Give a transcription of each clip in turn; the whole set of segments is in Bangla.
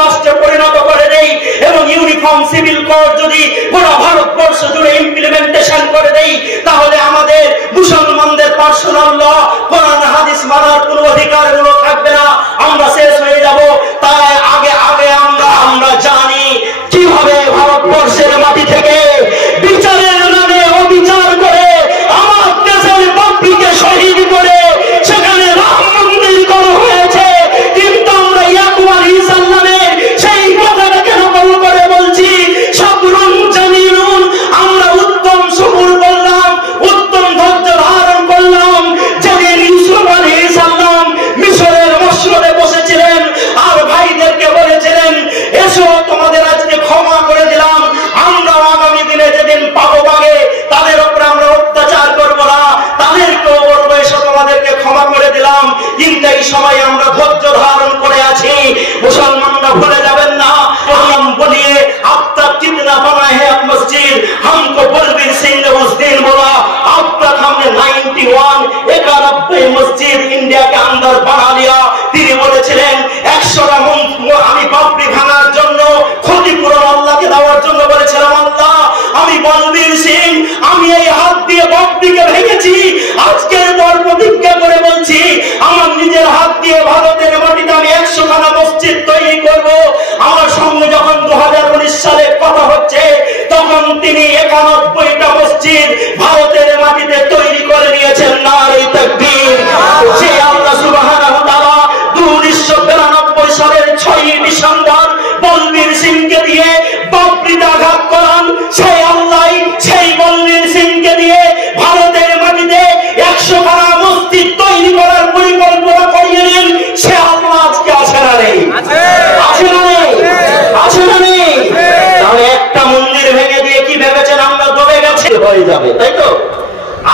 রাষ্ট্রে পরিণত করে দেই এবং ইউনিফর্ম সিভিল কোড যদি পুরো ভারতবর্ষ জুড়ে ইমপ্লিমেন্টেশন করে দেই, তাহলে আমাদের মুসলমানদের পার্সোনাল ল, কোরআন হাদিস মানার কোনো অধিকারগুলো থাকবে না, আমরা শেষ হয়ে যাব। তাই আগে আগে আমরা জানি কিভাবে ভারতবর্ষের মাটি থেকে বিচারের নামে অবিচার করে আমার দেশের বাপীকে শহীদ করে সেখানে রাম মন্দির করা হয়েছে। কিন্তু আমরা ইয়াকুব আলাইহিস সালামের সেই কথাটাকে নকল করে বলছি, সাবরুন জামিলুন, আমরা উত্তম সবুর করলাম, উত্তম ধৈর্য ধারণ করলাম। যেদিন ইউসুফ আলাইহিস সালাম মিশরের মসনদে বসেছিলেন আর ভাইদেরকে বলেছিলেন, এসো তোমাদের আজকে ক্ষমা করে দিলাম, আমরা আগামী দিনে যেদিন পাবো বাগে তাদের উপরে আমরা অত্যাচার করবো না, তাদেরকেও বলবো এসো তোমাদেরকে ক্ষমা করে দিলাম। কিন্তু এই সময় আমরা ধৈর্য ধারণ করে আছি। মুসলমানরা ভুলে যাবেন না, हम बोलिए अब तक कितना बना है अब मस्जिद, हमको बलबीर सिंह ने उस दिन बोला अब तक हमने 91 मस्जिद इंडिया के अंदर बना लिया। তিনি বলেছিলেন 100টা আমি বাবরি ভাঙার জন্য ক্ষতিপূরণ আল্লাহকে দেওয়ার জন্য বলেছিলাম, আল্লাহ আমি বলবীর সিং আমি এই হাত দিয়ে বাবরিকে ভেঙেছি, আজকের পর প্রতিজ্ঞা করে বলছি আমার নিজের হাত দিয়ে ভারতের মাটিতে আমি 100খানা মসজিদ তৈরি করব। আমার সঙ্গে যখন 2019 সালে কথা হচ্ছে তখন তিনি 91টা মসজিদ ভারতের মাটিতে তৈরি করে নিয়েছেন। নারে তাকবীর। যে আল্লাহ সুবহানাহু ওয়া তাআলা 1992 সালের 6ই ডিসেম্বর বলবীর সিংকে দিয়ে বাবরিতে আঘাত করান, সেই আল্লাহ সেই বলবীর সিংকে দিয়ে ভারতের মাটিতে 100খানা মসজিদ তৈরি করার পরিকল্পনা করিয়ে নেন। সে আল্লাহ আজকে আছে না নেই? আছে না নেই? আছে না নেই? তাহলে একটা মন্দির ভেঙে দিয়ে কি ভেবেছেন আমরা দবে গেছে হয়ে যাবে, তাই তো?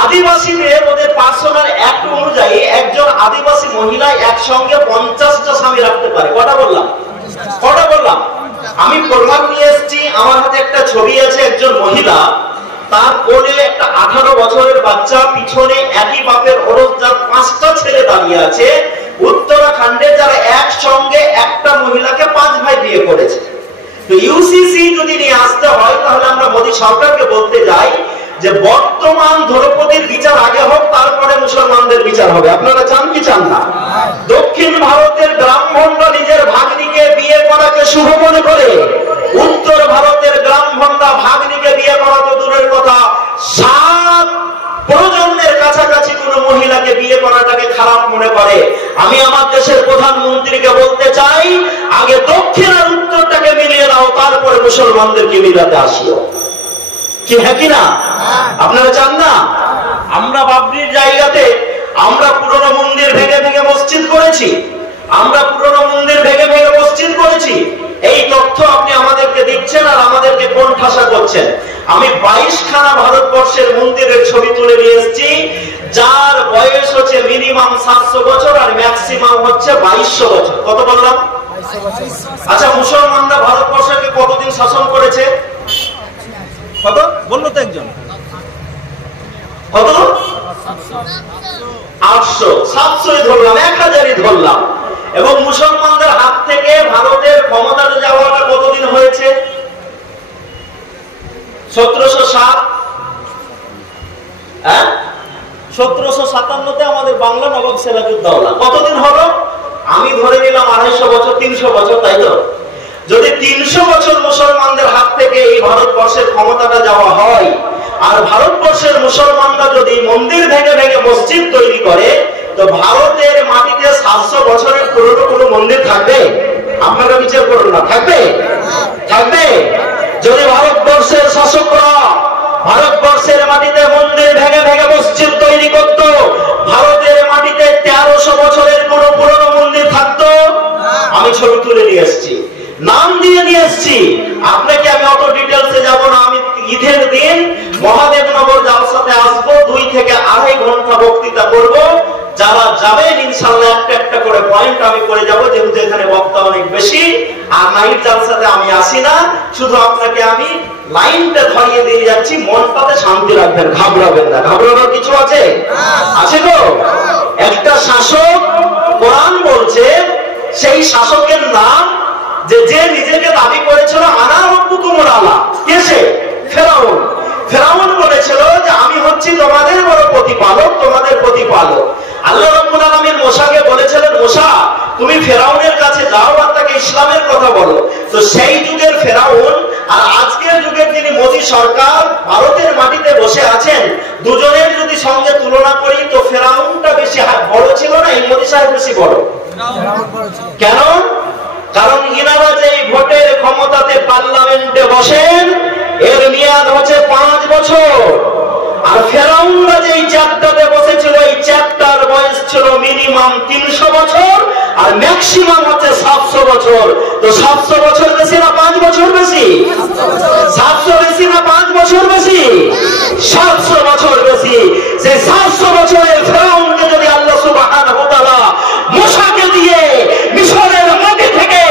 আদিবাসীদের ওদের পার্সোনাল অ্যাক্ট অনুযায়ী একজন আদিবাসী মহিলা একসঙ্গে 50টা স্বামী রাখতে পারে। কটা বললাম? কটা বললাম? আমি প্রমাণ নিয়ে এসেছি, আমার হাতে একটা ছবি আছে, একজন মহিলা তার কোলে একটা 18 বছরের বাচ্চা, পিছনে একই বাপের ওরস যার 5টা ছেলে দাঁড়িয়ে আছে, উত্তরাখণ্ডে, যারা একসঙ্গে একটা মহিলাকে 5 ভাই বিয়ে করেছে। তো ইউসিসি যদি নিয়ে আসতে হয় তাহলে আমরা মোদী সরকারকে বলতে যাই যে বর্তমান দ্রৌপদীর বিচার আগে হোক, তারপরে মুসলমানদের বিচার হবে। আপনারা চান কি চান না? দক্ষিণ ভারতের ব্রাহ্মণরা নিজের ভাগ্নিকে বিয়ে করাকে শুভ মনে করে, উত্তর ভারতের ব্রাহ্মণরা ভাগ্নিকে বিয়ে করা তো দূরের কথা, 7 প্রজন্মের কাছাকাছি কোন মহিলাকে বিয়ে করাটাকে খারাপ মনে করে। আমি আমার দেশের প্রধানমন্ত্রীকে বলতে চাই, আগে দক্ষিণ আর উত্তরটাকে মিলিয়ে দাও, তারপরে মুসলমানদেরকে মিলাতে আসিও। কি হ্যাঁ কি না? আপনারা চান না? আমরা বাবরির জায়গাতে আমরা পুরনো মন্দির ভেঙে ভেঙে মসজিদ করেছি, আমরা পুরনো মন্দির ভেঙে ভেঙে মসজিদ করেছি। এই তথ্য আপনি আমাদেরকে দিচ্ছেন আর আমাদেরকে কোন ঠাসা করছেন। আমি 22খানা ভারতবর্ষের মন্দিরের ছবি তুলে নিয়ে এসেছি, যার বয়স হচ্ছে মিনিমাম 700 বছর আর ম্যাক্সিমাম হচ্ছে 2200 বছর। কত বললাম? আচ্ছা, মুসলমানরা ভারতবর্ষকে কতদিন শাসন করেছে? কত বললো তো একজন? কত? 800, 700ই ধরলাম, 1000ই ধরলাম। এবং মুসলমানদের হাত থেকে ভারতের ক্ষমতাতে যাওয়াটা কতদিন হয়েছে? 1707। 1757-তে আমাদের বাংলা নবাব সিরাজউদ্দৌলা। কতদিন হলো? আমি ধরে নিলাম 250 বছর, 300 বছর, তাই তো? যদি 300 বছর মুসলমানদের হাত থেকে এই ভারতবর্ষের ক্ষমতাটা যাওয়া হয়, আর ভারতবর্ষের মুসলমানরা যদি মন্দির ভেঙে ভেঙে মসজিদ তৈরি করে, তো ভারতের মাটিতে 700 বছরের পুরনো কোনো মন্দির থাকবে? আপনারা বিচার করুন না, থাকবে? থাকবে? যদি ভারতবর্ষের শাসকরা ভারতবর্ষের মাটিতে মন্দির ভেঙে ভেঙে মসজিদ তৈরি করত, ভারতের মাটিতে 1300 বছরের কোনো পুরনো মন্দির থাকতো? আমি ছবি তুলে নিয়ে এসেছি, নাম দিয়ে নিয়ে এসেছি। আপনাকে আমি অত ডিটেলসে যাব না। আমি ঈদের দিন মহাদেবনগর জালসাতে আসবো, 2 থেকে 2.5 ঘন্টা বক্তৃতা করব। যারা যাবেন ইনশাআল্লাহ একটা একটা করে পয়েন্ট আমি করে যাব, যেহেতু এখানে বক্তা অনেক বেশি। আর নাইট জালসাতে আমি আসি না, শুধু আপনাকে আমি লাইনটা ধরিয়ে দিয়ে যাচ্ছি, মনটাতে শান্তি রাখবেন, ঘাবড়াবেন না। ঘাবড়ানোর কিছু আছে? আছে তো? একটা শাসক, কোরআন বলছে সেই শাসকের নাম যে যে নিজেকে দাবি করেছিল আনা রব্বুকুমুল আলা, কে সে? ফেরাউন। ফেরাউন বলেছিল যে আমি হচ্ছি তোমাদের বড় প্রতিপালক, তোমাদের প্রতিপালক। আল্লাহ রাব্বুল আলামিন মুসাকে বলেছিলেন, মুসা তুমি ফেরাউনের কাছে যাও আর তাকে ইসলামের কথা বলো। তো সেই যুগের ফেরাউন আর আজকের যুগের যিনি মোদী সরকার ভারতের মাটিতে বসে আছেন, দুজনের যদি সঙ্গে তুলনা করি তো ফেরাউনটা বেশি বড় ছিল না এই মোদী সাহেব বেশি বড়? কেন? কারণ ইনারা যে ভোটের ক্ষমতাতে পার্লামেন্টে বসেন এর মেয়াদ হচ্ছে 5 বছর, আর ফেরাউনরা যে চ্যাপ্টারে বসেছিল এই চ্যাপ্টার বয়স ছিল মিনিমাম 300 বছর আর ম্যাক্সিমাম হচ্ছে 700 বছর। তো 700 বছর বেশি না 5 বছর বেশি? 700 বেশি না 5 বছর বেশি? 700 বছর বেশি। সেই 700 বছরের ফেরাউনকে যদি আল্লাহ সুবহানাহু ওয়া তাআলা মুসাকে দিয়ে মিশরের মাটি থেকে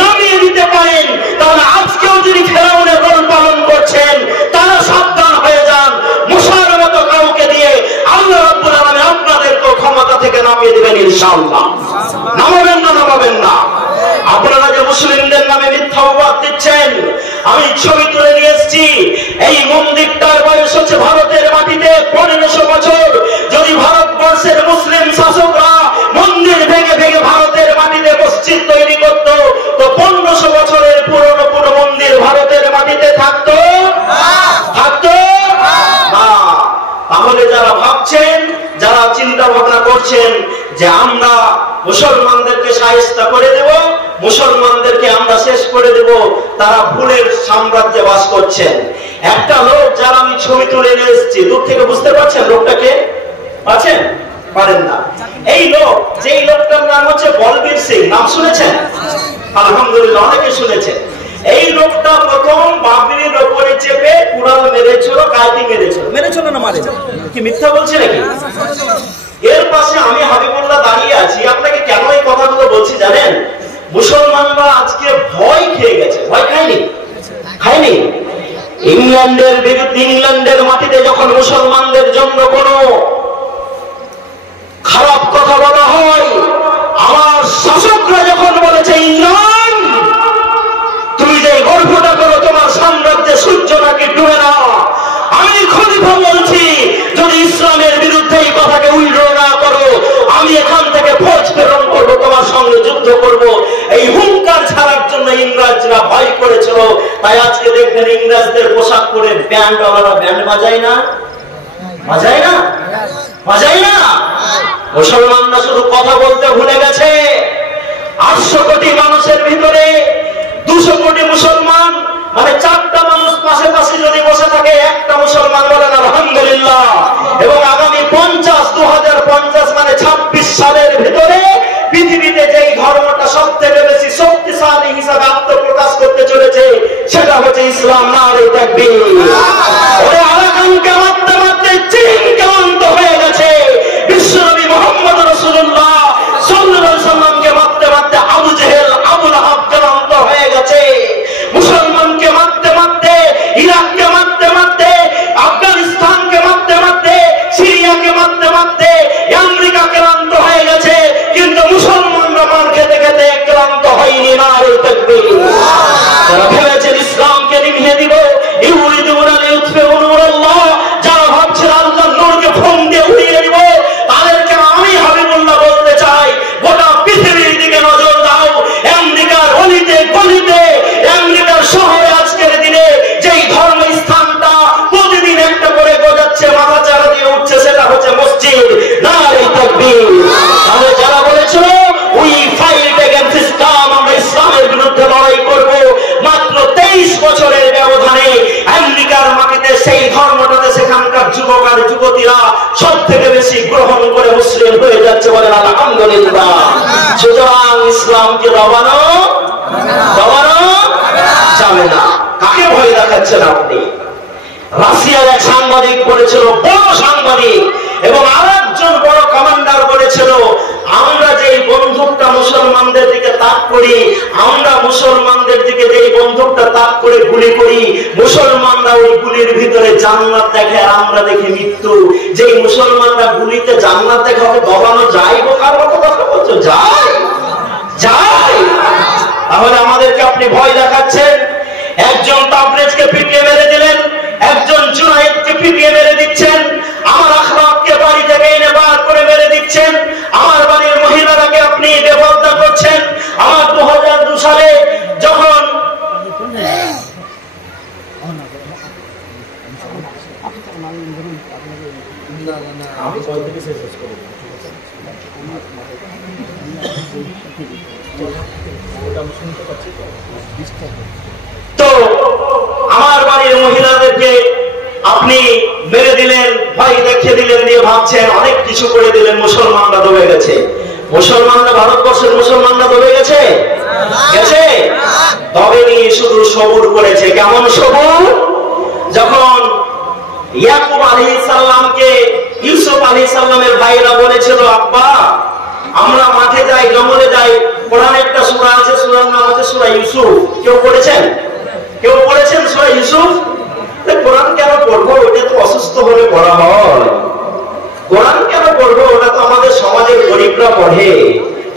নামিয়ে দিতে পারেন, তাহলে আজকেও যিনি ফেরাউনের রোল পালন করছেন তারা সাবধান হয়ে যান, মুসার মতো কাউকে দিয়ে আল্লাহ রাব্বুল আলামিন আপনাদেরকে ক্ষমতা থেকে নামিয়ে দিবেন ইনশাআল্লাহ। নামাবেন না? নামাবেন না? আপনারা যে মুসলিমদের নামে মিথ্যা অপবাদ দিচ্ছেন, আমি ছবি তুলে নিয়ে এসেছি। এই মন্দিরটার বয়স হচ্ছে ভারতের মাটিতে 1500 বছর। যদি ভারতবর্ষের মুসলিম শাসকরা মন্দির ভেঙে ভেঙে ভারতের মাটিতে মসজিদ তৈরি করত তো 1500 বছরের পুরনো পুরো মন্দির ভারতের মাটিতে থাকতো? থাকতো না। তাহলে যারা ভাবছেন, যারা চিন্তা ভাবনা করছেন যে আমরা মুসলমানদেরকে শায়েস্তা করে দেব, মুসলমানদেরকে আমরা শেষ করে দেব, তারা ভুলের সাম্রাজ্যে বাস করছেন। একটা লোক যারা আমি ছবি তুলে নিয়ে এসেছি, দূর থেকে বুঝতে পারছেন লোকটাকে? পাচ্ছেন? পারেন না। এই লোক, যেই লোকটার নাম হচ্ছে বলবীর সিং, নাম শুনেছেন? আলহামদুলিল্লাহ অনেকে শুনেছেন। এই লোকটা প্রথম বাবরির উপরে চেপে কুড়াল মেরেছিল, কায়দি মেরেছিল। মেরেছিল না মারে? কি মিথ্যা বলছি নাকি? এর পাশে আমি হাবিবুল্লাহ দাঁড়িয়ে আছি। আপনাকে কেন এই কথাগুলো বলছি জানেন? মুসলমানরা আজকে ভয় খেয়ে গেছে। ভয় খায়নি? খায়নি? ইংল্যান্ডের বিরুদ্ধে, ইংল্যান্ডের মাটিতে যখন মুসলমানদের জন্য কোনো খারাপ কথা বলা হয়, আমার শাসকরা যখন বলেছে ইংল্যান্ড তুমি যে গর্বটা করো তোমার সাম্রাজ্যে সূর্য নাকি ডুবে না, আমি খলিফা বলছি যদি ইসলামের বিরুদ্ধে এই কথাকে উইথড্র না করো আমি এখান থেকে ফৌজ প্রেরণ করবো, তোমার সঙ্গে যুদ্ধ করব। এই হুঙ্কার ছাড়ার জন্য ইংরেজরা ভয় করেছিল। তাই আজকে দেখবেন ইংরেজদের পোশাক পরে ব্যান্ডওয়ালারা ব্যান্ড বাজায় না? বাজায় না? বাজায় না? মুসলমানরা শুধু কথা বলতে ভুলে গেছে। 800 কোটি মানুষের ভিতরে 200 কোটি মুসলমান, মানে 4টা মানুষ পাশাপাশি যদি বসে থাকে একটা মুসলমান বলেন আলহামদুলিল্লাহ। এবং আগামী 2050 মানে 26 সালের ভিতরে পৃথিবীতে যেই ধর্মটা সবথেকে বেশি শক্তিশালী হিসাবে আত্মপ্রকাশ করতে চলেছে সেটা হচ্ছে ইসলাম। নারে তাকবীর। ওরে আরাকানকে মারতে মারতে চীন ক্লান্ত হয়ে গেছে। বিশ্বনবী মুহাম্মদ রাসূলুল্লাহ সাল্লাল্লাহু আলাইহি ওয়াসাল্লামকে মারতে মারতে আবু জেহেল, আবু লাহাব ক্লান্ত হয়ে গেছে। মুসলমানকে মারতে মারতে, ইরাককে মারতে মারতে, আফগানিস্তানকে মারতে মারতে, সিরিয়াকে মারতে মারতে আমেরিকা ক্লান্ত হয়ে গেছে। কিন্তু মুসলমানরা মার খেতে খেতে ক্লান্ত হয়নি। নারে তাকবীর। যারা ভেবেছেন ইসলামকে নিভিয়ে দিব, ইউরিদুনা লিইউতফিউ নূরাল্লাহ, যারা ভাবছেন আল্লাহর নূরকে ফোন দিয়ে উড়িয়ে দিব, তাদেরকে আমি হাবিবুল্লাহ বলতে চাই গোটা পৃথিবীর দিকে নজর দাও। আমেরিকার অলিতে গলিতে, আমেরিকার শহরে আজকের দিনে যেই ধর্ম স্থানটা প্রতিদিন একটা করে গজাচ্ছে, মাথা চারা দিয়ে উঠছে, সেটা হচ্ছে মসজিদ। নারে তাকবীর। তাহলে যারা বলেছিল উই ফাইট এগেইনস্ট ইসলাম, আমরা ইসলামের বিরুদ্ধে লড়াই করব, মাত্র 23 বছরের ব্যবধানে আমেরিকার মাটিতে সেই ধর্মটাতে সেখানকার যুবক আর যুবতীরা সব থেকে বেশি গ্রহণ করে মুসলিম হয়ে যাচ্ছে। বলেন আলহামদুলিল্লাহ। সুতরাং ইসলামকে দবানো যাবে না। কাকে ভয় দেখাচ্ছেন আপনি? রাশিয়ার এক সাংবাদিক বলেছিল, বড় সাংবাদিক এবং আরেকজন বড় কমান্ডার বলেছিল, আমরা যেই বন্দুকটা মুসলমানদের দিকে তাক করি, আমরা মুসলমানদের দিকে যেই বন্দুকটা তাক করে গুলি করি, মুসলমানরা ওই গুলির ভিতরে জান্নাত দেখে আর আমরা দেখি মৃত্যু। যেই মুসলমানরা গুলিতে জান্নাত দেখে ওকে দবানো যায়? বোকার মতো কথা বলছো? যায়? যায়? তাহলে আমাদেরকে আপনি ভয় দেখাচ্ছেন। একজন তাবরেজকে পিটিয়ে মেরে দিলেন, একজন জুনায়েদকে পিটিয়ে মেরে দিচ্ছেন, আমার আখলাককে বাড়ি থেকে এনে বার করে মেরে দিচ্ছেন, আমার বাড়ির মহিলারাকে আপনি বেপরদা করছেন। আমার 2002 সালে যখন তো আমার বাড়ির মহিলাদেরকে আপনি মেরে দিলেন, ভয় দেখিয়ে দিলেন, দিয়ে ভাবছেন অনেক কিছু করে দিলেন, মুসলমানরা দবে গেছে। মুসলমানরা, ভারতবর্ষের মুসলমানরা দবে গেছে? গেছে? দবেনি, শুধু সবুর করেছে। কেমন সবুর? যখন ইয়াকুব আলাইহিস সালামকে ইউসুফ আলাইহিস সালামের ভাইরা বলেছিল, আব্বা আমরা মাঠে যাই, জঙ্গলে যাই, কোরআনে একটা সূরা আছে, সূরার নাম হচ্ছে সূরা ইউসুফ। কেউ পড়েছেন? কেউ পড়েছেন সূরা ইউসুফ? কোরআন কেন পড়বো? ওটা তো অসুস্থ হলে পড়া হয়। কোরআন কেন পড়বো? ওটা তো আমাদের সমাজের গরিবরা পড়ে।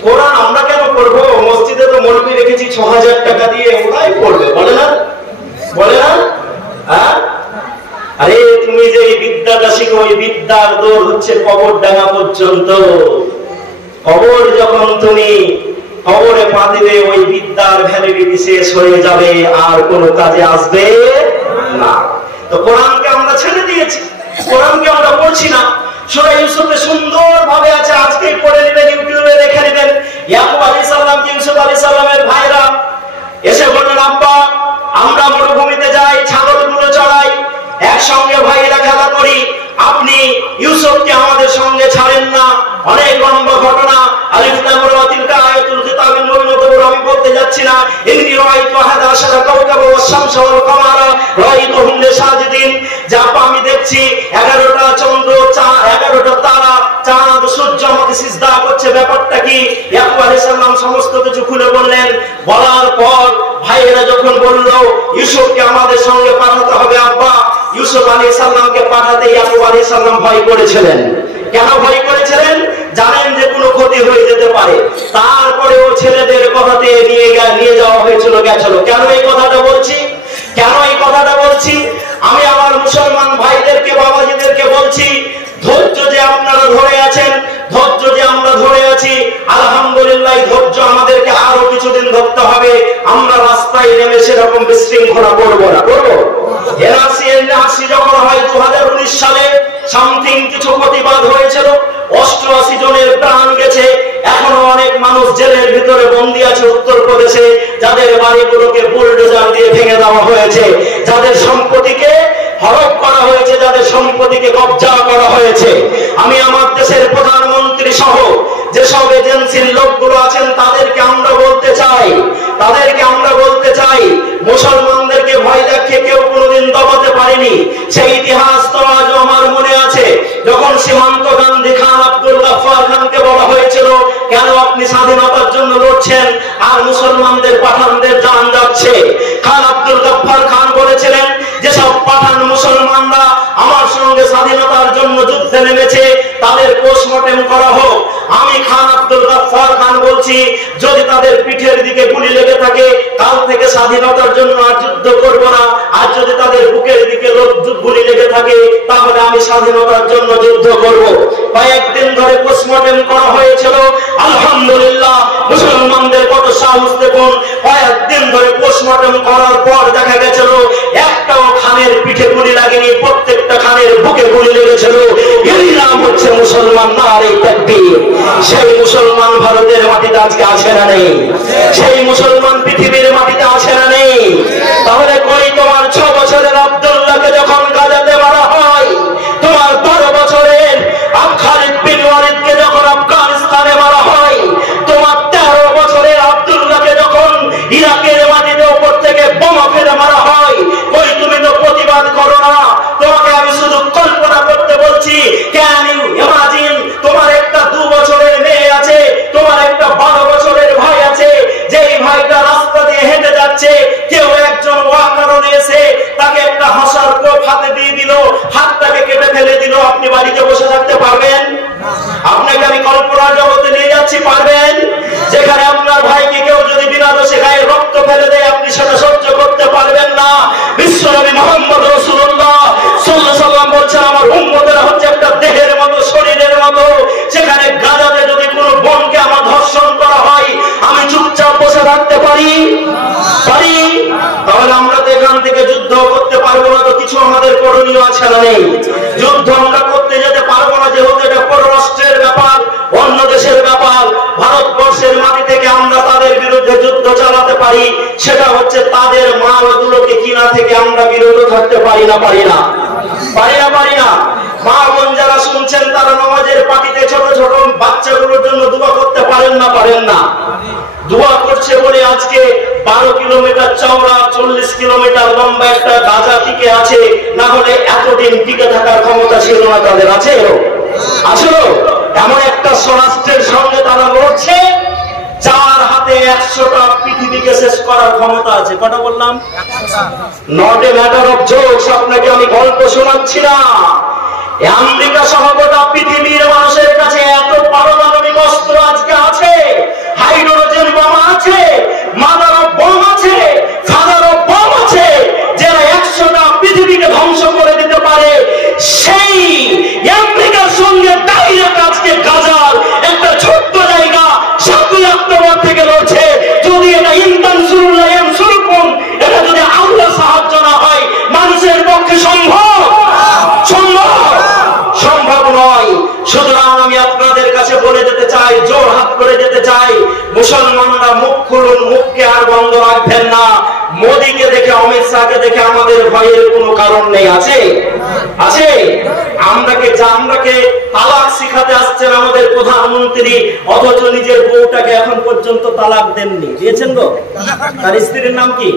কোরআন আমরা কেন পড়বো? মসজিদে তো মৌলবি রেখেছি 6000 টাকা দিয়ে, ওরাই পড়বে, বলে না? বলে না? হ্যাঁ, আরে তুমি যে এই বিদ্যাটা শিখো, ওই বিদ্যার দৌড় হচ্ছে কবর ডাঙা পর্যন্ত। কবর যখন তুমি কবরে পা দিবে, ওই বিদ্যার ভ্যালিডিটি শেষ হয়ে যাবে, আর কোনো কাজে আসবে না। তো কোরআনকে আমরা ছেড়ে দিয়েছি, কোরআনকে আমরা পড়ছি না। সূরা ইউসুফে সুন্দর ভাবে আছে, আজকেই পড়ে নেবেন, ইউটিউবে দেখে নেবেন। ইয়াকুব আলাইহিস সালামকে ইউসুফ আলাইহিস সালামের ভাইরা এসে বললেন, আব্বা আমরা মরুভূমিতে যাই, ছাগলগুলো চড়াই, একসঙ্গে ভাইয়েরা খেলা করি, আপনি ইউসুফকে আমাদের সঙ্গে ছাড়েন না। অনেক লম্বা ঘটনা, আলিফ লাম রা তিলকা আয়াতুল কিতাবিল মুবিন, আমি বলতে যাচ্ছি না। ইন্নী রাআইতু আহাদা আশারা কাওকাবা ওয়াশ শামসা ওয়াল কামারা রাআইতুহুম লিসাজিদিন, যা আমি দেখছি 11টা চন্দ্র, 11টা তারা, চাঁদ, সূর্য আমাকে সিজদা করছে। ব্যাপারটা কি? ইয়াকুব আলাইহিস সালাম সমস্ত কিছু খুলে বললেন। বলার পর ভাইয়েরা যখন বলল ইউসুফকে আমাদের সঙ্গে পাঠাতে হবে, আব্বা ইউসুফ আলাইহিস সালামকে পাঠাতে ইয়াকুব আলাইহিস সালাম ভয় করেছিলেন। কেন ভয় করেছিলেন? জানেন যে কোনো ক্ষতি হয়ে যেতে পারে। তারপরেও ছেলেদের কথাতে নিয়ে যাওয়া হয়েছিল, গেছিল। কেন এই কথাটা বলছি? কেন এই কথাটা বলছি? আমি আমার মুসলমান ভাইদেরকে, বাবাজিদেরকে বলছি, ধৈর্য যে আপনারা ধরে আছেন, ধৈর্য যে আমরা ধরে আছি, আলহামদুলিল্লাহ, ধৈর্য আমাদেরকে আরো কিছুদিন ধরতে হবে। আমরা রাস্তায় নেমে সেরকম বিশৃঙ্খলা করবো না, করবো? এনআরসি যখন হয় 2019 সালে সামথিং কিছু প্রতিবাদ হয়েছিল, 88 জনের প্রাণ গেছে। এখনো অনেক মানুষ জেলের ভিতরে বন্দী আছে উত্তরপ্রদেশে, যাদের বাড়িগুলোকে বুলডোজার দিয়ে ভেঙে দেওয়া হয়েছে, যাদের সম্পত্তিকে হরপ করা হয়েছে, যাদের সম্পত্তিকে কবজা করা হয়েছে। আমি আমার দেশের প্রধানমন্ত্রী সহ যেসব এজেন্সির লোকগুলো আছেন তাদেরকে আমরা বলতে চাই, মুসলমানদেরকে ভয় দেখিয়ে কেউ কোনোদিন দবাতে পারেনি। সেই ইতিহাস তো আজও আমার মনে আছে। যখন সীমান্ত গান্ধী খান আব্দুল গাফফার খানকে বলা হয়েছিল, কেন আপনি স্বাধীনতার জন্য লড়ছেন আর মুসলমানদের, পাঠানদের জান যাচ্ছে? খান আব্দুল গাফফার খান বলেছিলেন, যেসব পাঠান মুসলমানরা আমার সঙ্গে স্বাধীনতার জন্য যুদ্ধে নেমেছে তাদের পোস্টমর্টেম করা হোক। আমি খান আব্দুল গাফফার খান বলছি, যদি তাদের পিঠের দিকে গুলি লেগে থাকে, কাল থেকে স্বাধীনতার জন্য আর যুদ্ধ করব না। আর যদি তাদের বুকের দিকে গুলি লেগে থাকে, তাহলে আমি স্বাধীনতার জন্য যুদ্ধ করব। কয়েকদিন ধরে পোস্টমর্টেম করা হয়েছিল, আলহামদুলিল্লাহ। মুসলমানদের কত সাহস দেখুন, কয়েকদিন ধরে পোস্টমর্টেম করার পর দেখা গেছিল একটাও খানের পিঠে গুলি লাগেনি, প্রত্যেকটা খানের বুকে গুলি লেগেছিল। এই নাম হচ্ছে মুসলমান, নারে তাকবীর। সেই মুসলমান ভারতের মাটিতে আজকে আছে না নেই? সেই মুসলমান পৃথিবীর মাটিতে আছে না নেই? তাহলে কই তোমার 6 বছরের আব্দুল্লাহকে যখন গাজাতে মারা হয়, তোমার 12 বছরের খালিদ বিন ওয়ালিদকে যখন আফগানিস্তানে মারা হয়, তোমার 13 বছরের আব্দুল্লাহকে যখন ইরাকের মাটিতে উপর থেকে বোমা ফেলে মারা হয়, কই তুমি তো প্রতিবাদ করো না? তোমাকে আমি শুধু কল্পনা করতে বলছি। ক্যান ইউ ইমাজিন, তোমার একটা 2 বছরের মেয়ে আছে, তোমার একটা 12 বছরের ভাই আছে, যেই ভাইটা রাস্তা দিয়ে হেঁটে যাচ্ছে, থেকে আমরা বিরত থাকতে পারি না? পারি না। মা বোন যারা শুনছেন তারা নামাজের পাটিতে ছোট ছোট বাচ্চাগুলোর জন্য দোয়া করতে পারেন না? দোয়া করছে বলে আজকে 12 কিলোমিটার চওড়া 40 কিলোমিটার লম্বা একটা গাজা টিকে আছে, না হলে এতদিন টিকে থাকার ক্ষমতা ছিল না তাদের। আছে এমন একটা স্বরাষ্ট্রের সঙ্গে তারা লড়ছে যার হাতে 100টা পৃথিবীকে শেষ করার ক্ষমতা আছে। কটা বললাম? Not a matter of jokes. আপনাকে আমি গল্প শোনাচ্ছি না। আমেরিকা সহ গোটা পৃথিবীর মানুষের কাছে এত পারমাণবিক অস্ত্র আজকে আছে, হাইড্রোজেন বোমা আছে, মাদার অফ বম আছে, ফাদার অফ বম আছে, যারা 100টা পৃথিবীকে ধ্বংস করে দিতে পারে। সেই আমেরিকার সঙ্গে ডাইরেক্ট আজকে গাজার একটা ছোট্ট জায়গা 7 অক্টোবর থেকে লড়ছে। যদি এটা ইনতানসুরুল্লাহ ইয়ানসুরকুম, এটা যদি আল্লাহ সাহায্য না হয়, মানুষের পক্ষে সম্ভব নয়। সুতরাং আমি আপনাদের কাছে বলে যেতে চাই, জোর হাত করে যেতে চাই, মুসলমানরা মুখ খুলুন, মুখকে আর বন্ধ রাখবেন না। মোদীকে দেখে, অমিত শাহকে দেখে আমাদের ভয়ের কোনো কারণ নেই। আছে আমরাকে তালাক শিখাতে আসছেন আমাদের প্রধানমন্ত্রী, অথচ নিজের বউটাকে এখন পর্যন্ত তালাক দেননি। দিয়েছেন গো? তার স্ত্রীর নাম কি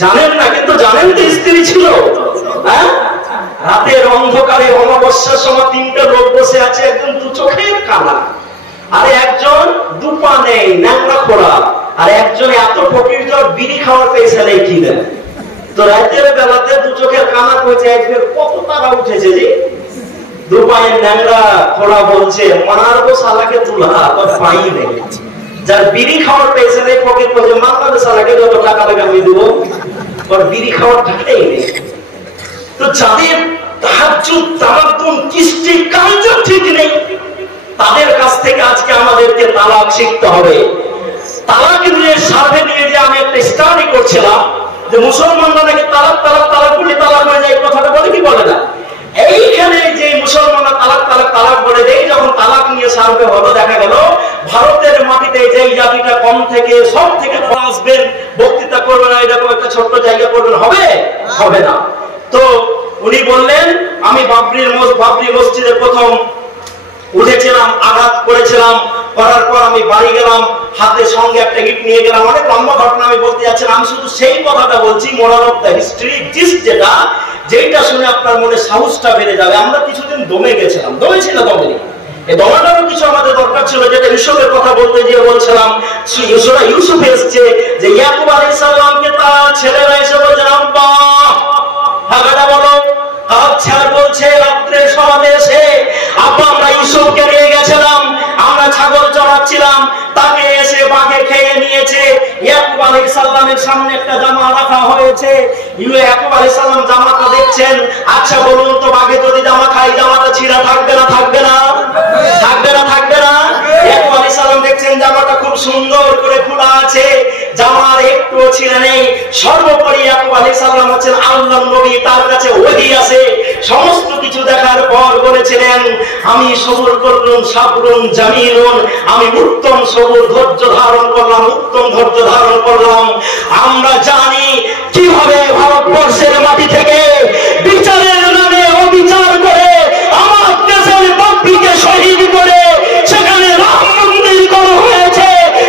জানেন না, কিন্তু জানেন তো স্ত্রী ছিল। হ্যাঁ, রাতের অন্ধকারে অমাবস্যার সময় 3টা লোক বসে আছে, একজন 2 চোখের কানা, আর একজন 2 পা নেই, ন্যাংরা খোড়া, আর একজন এত ফকির জ্বর বিড়ি খাওয়ার পেয়েছে নেই কি দেন। তো রাতের বেলাতে 2 চোখের কানা কইছে, একবার কত তারা উঠেছে যে 2 পায়ের ন্যাংরা খোড়া বলছে, মারবো শালাকে তুলা, তোর পাই নেই। যার বিড়ি খাওয়ার পেয়েছে নেই ফকির বলছে, মারবে শালাকে, যত টাকা লাগে আমি দেবো, তোর বিড়ি খাওয়ার টাকাই নেই। তো যাদের তাহাজ্জুদ, তামাদ্দুন, কৃষ্টি কার্য ঠিক নেই, তাদের কাছ থেকে আজকে আমাদেরকে তালাক শিখতে হবে। তালাক নিয়ে সার্ভে নিয়ে যে আমি একটা স্টাডি করছিলাম, যে মুসলমানরা নাকি তালাক বলে তালাক হয়ে যায়, কথাটা বলে কি বলে না? এইখানে যে মুসলমানরা তালাক বলে দেয়, যখন তালাক নিয়ে সার্ভে হলো, দেখা গেল ভারতের মাটিতে যেই জাতিটা কম থেকে সব থেকে আসবেন, বক্তৃতা করবেন, এরকম একটা ছোট্ট জায়গা করবেন, হবে না। তো উনি বললেন, আমি বাবরি মসজিদে প্রথম উঠেছিলাম, আঘাত করেছিলাম, করার পর আমি বাড়ি গেলাম, হাতে সঙ্গে একটা ইট নিয়ে গেলাম। অনেক লম্বা ঘটনা আমি বলতে যাচ্ছিলাম, আমি শুধু সেই কথাটা বলছি, মোরাল অফ দ্য হিস্ট্রি, যেটা শুনে আপনার মনে সাহসটা বেড়ে যাবে। আমরা কিছুদিন দমে গেছিলাম, দমেছি না দমেনি, এই দমাটারও কিছু আমাদের দরকার ছিল। যেটা ইউসুফের কথা বলতে গিয়ে বলছিলাম, ইউসুফ এসছে যে ইয়াকুব আলাইহিস সালামকে তার ছেলেরা এসে বলছেন, আব্বা হাগাটা বলো। ছেলে বলছে, রাত্রে সমাজে এসে, আব্বা আমরা ইউসুফকে নিয়ে গেছিলাম, আমরা ছাগল চড়াচ্ছিলাম, তাকে এসে বাঘে খেয়ে নিয়েছে। ইয়াকুব আলাইহিস সালামের সামনে একটা জামা রাখা হয়েছে, ইয়াকুব আলাইহিস সালাম জামাটা দেখছেন। আচ্ছা বলুন তো, বাঘে যদি জামা খাই, জামাটা ছিঁড়া থাকবে না? ইয়াকুব আলাইহিস সালাম দেখছেন জামাটা খুব সুন্দর করে খোলা আছে, জামার একটু ছিঁড়া নেই। সর্বোপরি ইয়াকুব আলাইহিস সালাম হচ্ছেন আল্লাহর নবী, তার কাছে ওহী আছে। সমস্ত কিছু দেখার পর বলেছিলেন, আমি সবর করলাম, সাবরুন জামিলুন, আমি উত্তম সবর ধৈর্য ধারণ করলাম। আমরা জানি কিভাবে ভারতবর্ষের মাটি থেকে বিচারের নামে অবিচার করে আমার দেশের বাপীকে শহীদ করে সেখানে রাম মন্দির করা হয়েছে।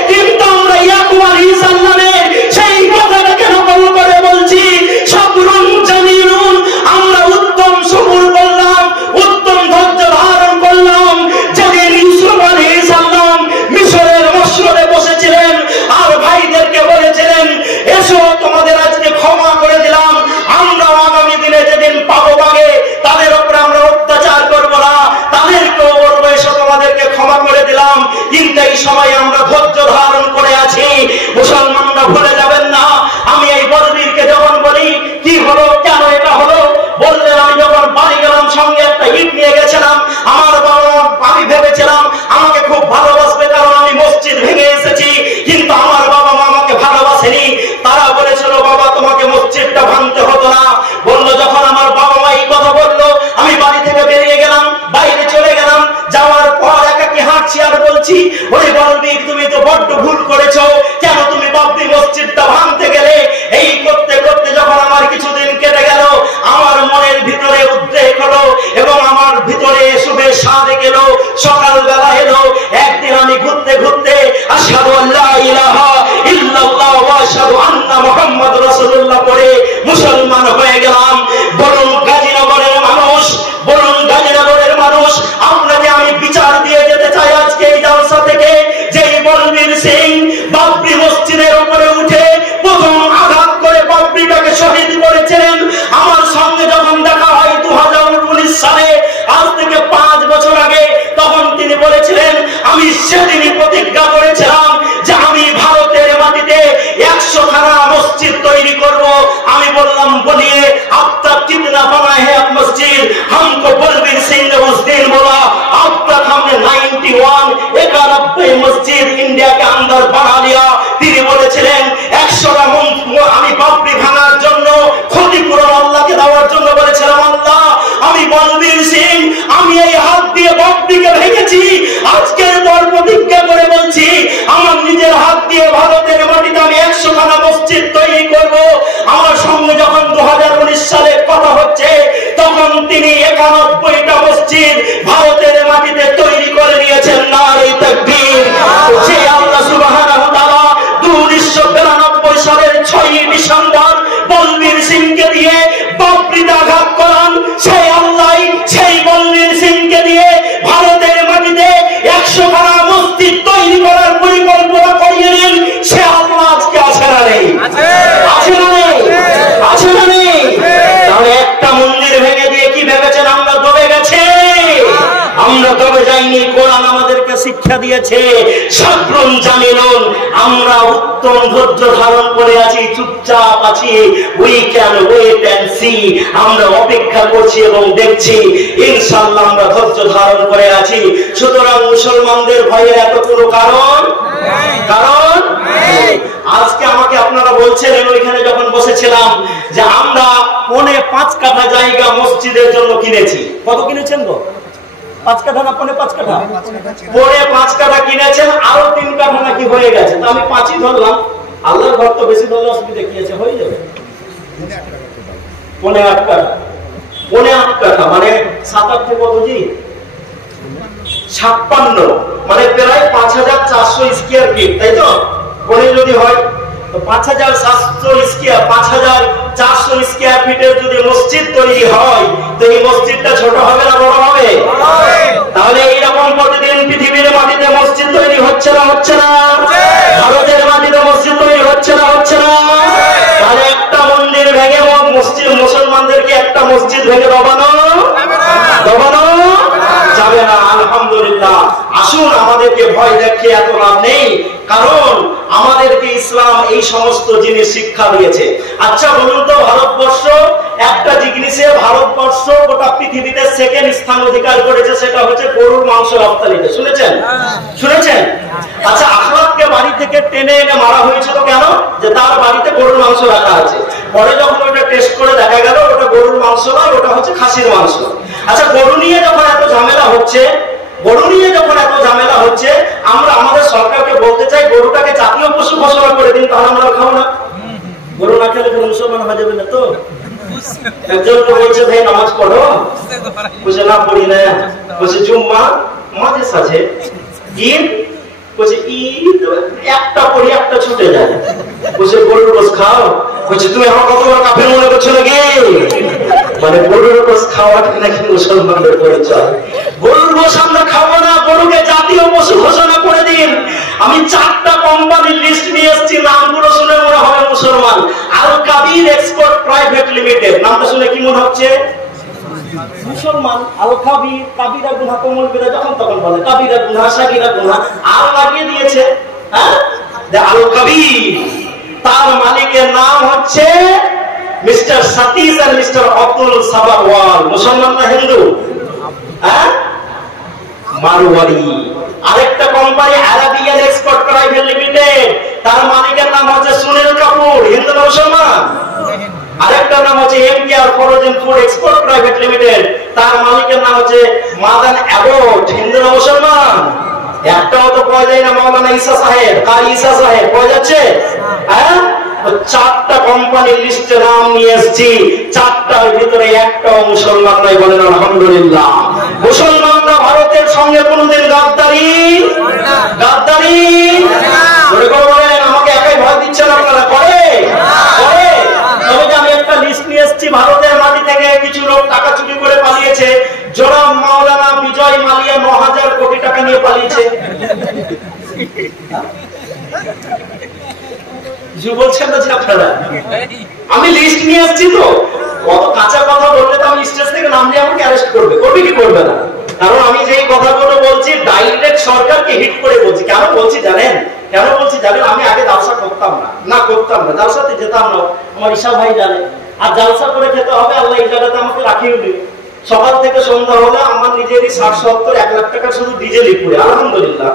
কিন্তু আমরা ইয়াকুব আলাইহিস সালামের সেই কথাটা কেন করে বলছি, সাবরুন জামিলুন, আমরা উত্তম সবর করলাম, উত্তম ধৈর্য ধারণ করলাম। যেদিন ইউসুফ আলাইহিস সালাম মিশরের মসনদে বসেছিলেন আর ভাইদেরকে বলেছিলেন, এসো তোমাদের আজকে ক্ষমা করে দিলাম, আমরা আগামী দিনে যেদিন পাবো বাগে তাদের উপরে আমরা অত্যাচার করব না, তাদেরকেও বলবো এসো তোমাদেরকে ক্ষমা করে দিলাম। কিন্তু এই সময় আমরা ধৈর্য ধারণ করে আছি। মুসলমানরা ভুলে যাবেন না, আমি এই বলবীরকে যখন বলি কি হলো, কেন এটা হলো, বললেন আমি যখন বাড়ি গেলাম সঙ্গে একটা ইট নিয়ে গেছিলাম, আমার বাবা, আমি ভেবেছিলাম আমাকে খুব ভালোবাসবে, কারণ আমি মসজিদ ভেঙে এসেছি। কিন্তু আমার বাবা মা আমাকে ভালোবাসেনি, তারা বলেছিল বাবা তোমাকে মসজিদটা ভাঙতে হতো না। বললো, যখন আমার বাবা মা এই কথা বললো, আমি বাড়ি থেকে বেরিয়ে গেলাম, বাইরে চলে গেলাম। যাওয়ার পর একাকি হাঁটছি আর বলছি, ওরে বলবীর তুমি তো বড্ড ভুল করেছো, কেন তুমি বাবরি মসজিদটা ভাঙতে গেলে? এই করতে করতে इंडिया के अंदर बना लिया। তিনি বলেছিলেন 100টা আমি বাবরি ভাঙার জন্য ক্ষতিপূরণ আল্লাহকে দেওয়ার জন্য বলেছিলাম, আল্লাহ আমি বলবীর সিং আমি এই হাত দিয়ে বাবরিকে ভেঙেছি, আজকের পর প্রতিজ্ঞা করে বলছি আমার নিজের হাত দিয়ে ভারতের মাটিতে আমি 100খানা মসজিদ তৈরি করব। আমার সঙ্গে যখন 2019 সালে কথা হচ্ছে তখন তিনি 91টা মসজিদ ভারতের মাটিতে তৈরি করে নিয়েছেন। নারে তাকবীর। যে আল্লাহ সুবহানাহু ওয়া তাআলা 1992 সালের 6ই ডিসেম্বর বলবীর সিংকে দিয়ে বাবরিতে আঘাত করান, সেই আল্লাহ সেই বলবীর সিংকে দিয়ে ভারতের মাটিতে 100খানা মসজিদ তৈরি করার পরিকল্পনা করিয়ে নেন। সে আল্লাহ আজকে আছে না নেই? আছে না নেই? আছে না নেই? তাহলে একটা মন্দির ভেঙে দিয়ে কি ভেবেছেন আমরা দবে গেছে? আমরা দবে যাইনি। কোরআন আমাদেরকে শিক্ষা দিয়েছে সাবরুন জামিলুন, আমরা উত্তম ধৈর্য ধারণ করে আছি, চুপচাপ আছি। We can wait and see, আমরা অপেক্ষা করছি এবং দেখছি। ইনশাআল্লাহ আমরা ধৈর্য ধারণ করে আছি। সুতরাং মুসলমানদের ভয়ের এত কোনো কারণ আজকে আমাকে আপনারা বলছিলেন ওইখানে যখন বসেছিলাম যে আমরা 5.5 কাঠা জায়গা মসজিদের জন্য কিনেছি। কত কিনেছেন গো? 5 কাঠা না 5.5 কাঠা? 5.5 কাঠা কিনেছেন, আরো 3 কাঠা নাকি হয়ে গেছে। তো আমি 5ই ধরলাম, আল্লাহর ঘর তো বেশি ধরলে অসুবিধা কি আছে, হয়ে যাবে। 5.5 কাঠা, 5.5 কাঠা মানে 7-8 থেকে কত জি? 56, মানে প্রায় 5400 স্কয়ার ফিট, তাই তো? কোনে যদি হয় তো 5400 স্কয়ার ফিটের যদি মসজিদ তৈরি হয় তো এই মসজিদটা ছোট হবে না বড় হবে? তাহলে এইরকম প্রতিদিন পৃথিবীর মাটিতে মসজিদ তৈরি হচ্ছে না ভারতের মাটিতে মসজিদ তৈরি হচ্ছে না তাহলে একটা মন্দির ভেঙে মুসলমানদেরকে একটা মসজিদ ভেঙে দবানো যাবে না। আলহামদুলিল্লাহ। আসুন, আমাদেরকে ভয় দেখিয়ে এত লাভ নেই, কারণ আমাদেরকে ইসলাম এই সমস্ত জিনিস শিক্ষা দিয়েছে। আচ্ছা বলুন তো, ভারতবর্ষ একটা জিনিসে ভারতবর্ষ গোটা পৃথিবীতে 2nd স্থান অধিকার করেছে, সেটা হচ্ছে গরুর মাংস রপ্তানিতে। শুনেছেন? আচ্ছা, আখলাককে বাড়ি থেকে টেনে এনে মারা হয়েছিল কেন? যে তার বাড়িতে গরুর মাংস রাখা আছে। পরে যখন ওটা টেস্ট করে দেখা গেল ওটা গরুর মাংস নয়, ওটা হচ্ছে খাসির মাংস। আচ্ছা, গরু নিয়ে যখন এত ঝামেলা হচ্ছে আমরা আমাদের সরকারকে বলতে চাই গরুটাকে জাতীয় পশু ঘোষণা করে দিন, তাহলে আমরা খাবো না। গরু না খেলে মুসলমান হয়ে যাবে না তো? একজন বলছে ভাই নামাজ পড়ো, বলছে না পড়ি না, বলছে জুম্মা মাঝে সাঝে, ঈদ বলছে ঈদ একটা পড়ি একটা ছুটে যায়, বলছে গরুর গোশ খাও, বলছে তুমি আমার কত বড় কাফের মনে করছো নাকি? মানে গরুর গোশ খাওয়াটা নাকি মুসলমানদের পরিচয়? গরুর গোশ আমরা খাবো না, গরুকে জাতীয় পশু ঘোষণা করে দিন। আমি 4টা কোম্পানির লিস্ট নিয়ে এসেছি, নামগুলো শুনে মনে হবে মুসলমান। আল কাবির এক্সপোর্ট প্রাইভেট লিমিটেড, নামটা শুনে কি মনে হচ্ছে? মুসলমান। আল কাবির, কাবিরা গুনাহ কোমল বিরা যখন তখন বলে কাবিরা গুনাহ সাগীরা গুনাহ, আর লাগিয়ে দিয়েছে। হ্যাঁ, আল কাবির, তার মালিকের নাম হচ্ছে মিস্টার সতীশ আর মিস্টার আব্দুল সাবারওয়াল। মুসলমান না হিন্দু? হ্যাঁ, মারওয়ারি। আরেকটা company Arabian export private limited, তার মালিকের নাম হচ্ছে সুনীল কাপুর। হিন্দু না মুসলমান? আরেকটা নাম হচ্ছে এমকেআর ফরোজেন ফুড এক্সপোর্ট প্রাইভেট লিমিটেড, তার মালিকের নাম হচ্ছে মাদান অ্যাবোট। হিন্দু না মুসলমান? একটাও তো পাওয়া যায় না মাওলানা ঈসা সাহেব। কার ঈসা সাহেব পাওয়া যাচ্ছে? হ্যাঁ, 4টা কোম্পানির লিস্টে নাম নিয়ে এসেছি, 4টার ভিতরে একটাও মুসলমান নয়। বলেন আলহামদুলিল্লাহ। মুসলমানরা ভারতের সঙ্গে কোনদিন গাদ্দারি বলেন, আমাকে একাই ভয় দিচ্ছেন আপনারা? করে। তবে আমি একটা লিস্ট নিয়ে এসেছি, ভারতের মাটি থেকে কিছু লোক টাকা চুরি করে পালিয়েছে। জনাব মাওলানা বিজয় মালিয়া 9,000 কোটি টাকা নিয়ে পালিয়েছে। বলছেন না যে আপনারা, আমি লিস্ট নিয়ে আসছি তো, কত কাঁচা কথা বললে তো আমি স্টেজ থেকে নামলে আমাকে অ্যারেস্ট করবে কি করবে না? কারণ আমি যেই কথাগুলো বলছি ডাইরেক্ট সরকারকে হিট করে বলছি। কেন বলছি জানেন? আমি আগে জালসা করতাম না, জালসাতে যেতাম না, আমার ঈশা ভাই জানে। আর জালসা করে খেতে হবে, আল্লাহ এই জায়গাতে আমাকে রাখিয়ে দিবে। সকাল থেকে সন্ধ্যা হলে আমার নিজেরই 60-70-1 লাখ টাকা শুধু ডিজেলই পুড়ে। আলহামদুলিল্লাহ।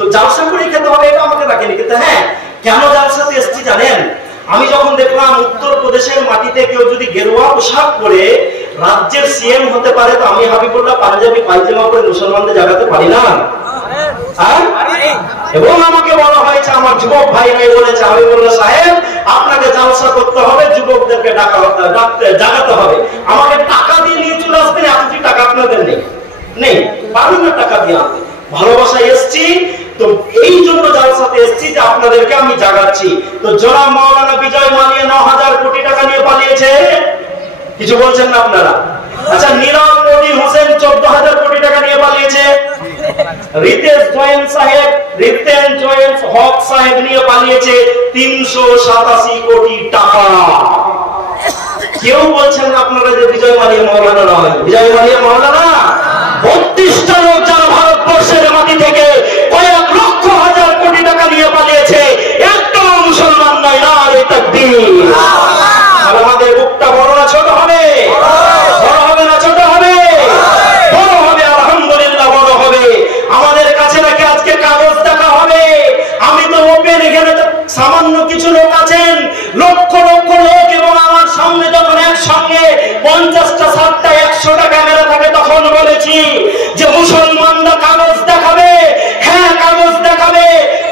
তো জালসা করে খেতে হবে এটা আমাকে রাখেনি। কিন্তু হ্যাঁ, কেন জালসাতে এসেছি জানেন? আমি যখন দেখলাম উত্তরপ্রদেশের মাটিতে কেউ যদি গেরুয়া পোশাক পরে রাজ্যের সিএম হতে পারে, তো আমি হাবিবুল্লাহ পাঞ্জাবি পায়জামা পরে মুসলমানদের জাগাতে পারি না? এবং আমাকে বলা হয়েছে, আমার যুবক ভাইরাই বলেছে, হাবিবুল্লাহ সাহেব আপনাকে জালসা করতে হবে, যুবকদেরকে জাগাতে হবে, আমাকে টাকা দিয়ে নিয়ে চলে আসবেন। এত টাকা আপনাদের নেই, পারবেন না টাকা দিয়ে আনতে। ভালোবাসায় এসছি, তো এই জন্য জালসাতে এসছি যে আপনাদেরকে আমি জাগাচ্ছি। তো জনাব মাওলানা বিজয় মালিয়া 9,000 কোটি টাকা নিয়ে পালিয়েছে, কিছু বলছেন না আপনারা? আচ্ছা, নীরব মোদী হোসেন 14,000 কোটি টাকা নিয়ে পালিয়েছে। রিতেশ জয়েন্ট হক সাহেব নিয়ে পালিয়েছে 387 কোটি টাকা। কেউ বলছেন না আপনারা যে বিজয় মালিয়া মাওলানা নয়, বিজয় মালিয়া মাওলানা 32টা লোক যারা ভারতবর্ষের মাটি থেকে কয়েক লক্ষ হাজার কোটি টাকা নিয়ে পালিয়েছে, একটা মুসলমান নয়। নারে তাকবীর। আমাদের বুকটা বড় না ছোট হবে? বড় হবে না ছোট হবে? বড় হবে, আলহামদুলিল্লাহ বড় হবে। আমাদের কাছে নাকি আজকে কাগজ দেখা হবে। আমি তো ওপেন, এখানে তো সামান্য কিছু লোক আছেন, লক্ষ লক্ষ লোক, এবং আমার সামনে যখন একসঙ্গে 50টা 60টা 100টা ক্যামেরা থাকে তখন বলেছি যে মুসলমানরা কাগজ দেখাবে। হ্যাঁ, কাগজ দেখাবে।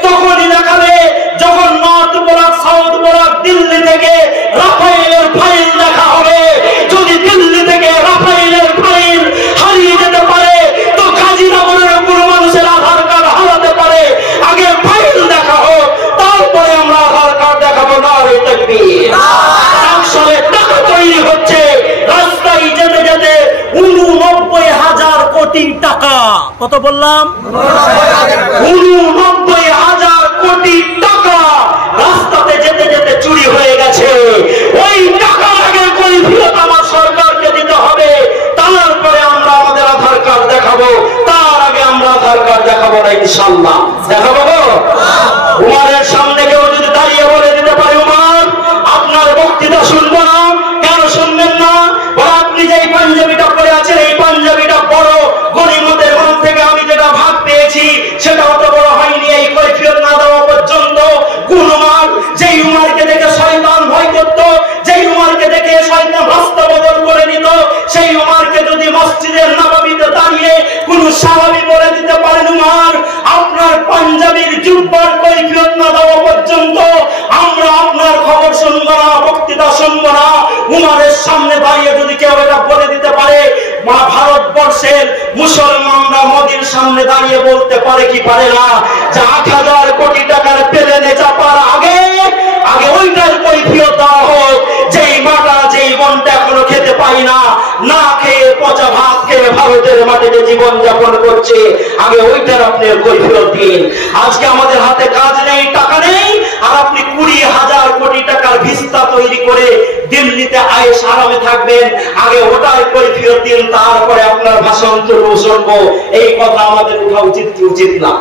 তখনই দেখাবে যখন north block, south block, Delhi থেকে রাফায়েলের ফাইল দেখা হবে। যদি দিল্লি থেকে রাফায়েলের ফাইল হারিয়ে যেতে পারে, তো গাজীনগরের কোনো মানুষের আধার কার্ড হারাতে পারে। আগে ফাইল দেখা হোক, তারপরে আমরা আধার কার্ড দেখাবো। নারে তাকবীর। আসলে টাকা তৈরি হচ্ছে রাস্তায় যেতে যেতে 89,000 কোটি টাকা। কত বললাম? 89,000 কোটি টাকা রাস্তাতে যেতে যেতে চুরি হয়ে গেছে। ওই টাকার আগে কৈফিয়ত আমার সরকারকে দিতে হবে, তারপরে আমরা আমাদের আধার কার্ড দেখাবো। তার আগে আমরা আধার কার্ড দেখাবো না, ইনশাআল্লাহ দেখাবো। উমারের সামনে কেউ যদি দাঁড়িয়ে বলে দিতে পারে, উমার আপনার বক্তৃতা শুনবো না, কেন শুনবেন না? বলে আপনি যে পাঞ্জাবিটা পরে আছেন, এই পাঞ্জাবিটা বড় গনিমতের মন থেকে আমি যেটা ভাগ পেয়েছি সেটা অত বড় হয়নি। এই কৈফিয়ত না দেওয়া পর্যন্ত কোন উমার, যেই উমারকে দেখে শয়তান ভয় করত, যেই উমারকে দেখে শয়তান রাস্তা বদল করে নিত, সেই উমারকে যদি মসজিদের নববীতে দাঁড়িয়ে কোন সাহাবী বলে দিতে পারেন, উমার আপনার পাঞ্জাবির জুব্বার কৈফিয়ত না দেওয়া পর্যন্ত আমরা আপনার খবর শুনবো না, বক্তৃতা শুনবো না। উমারের সামনে দাঁড়িয়ে যদি কেউ এটা বলে দিতে পারে, ভারতবর্ষের মুসলমানরা মোদির সামনে দাঁড়িয়ে বলতে পারে কি পারে না যে 8,000 কোটি টাকার প্লেনে চাপার আগে ওইটার কৈফিয়ত দেওয়া হোক। যেই মাটা, যেই বনটা এখনো খেতে পাই না, না খেয়ে পচা ভাত খেয়ে ভারতের মাটিতে জীবন যাপন করছে, আগে ওইটার আপনার কৈফিয়ত দিন। আজকে আমাদের হাতে কাজ নেই, টাকা নেই, আর আপনি 20,000 কোটি টাকার ভিস্তা তৈরি করে দিল্লিতে আয়েশ আরামে থাকবেন। আগে ওটার কৈফিয়ত দিন, তারপরে আপনার ভাষণ তুলবো, শুনবো। এই কথা আমাদের উঠা উচিত কি উচিত না?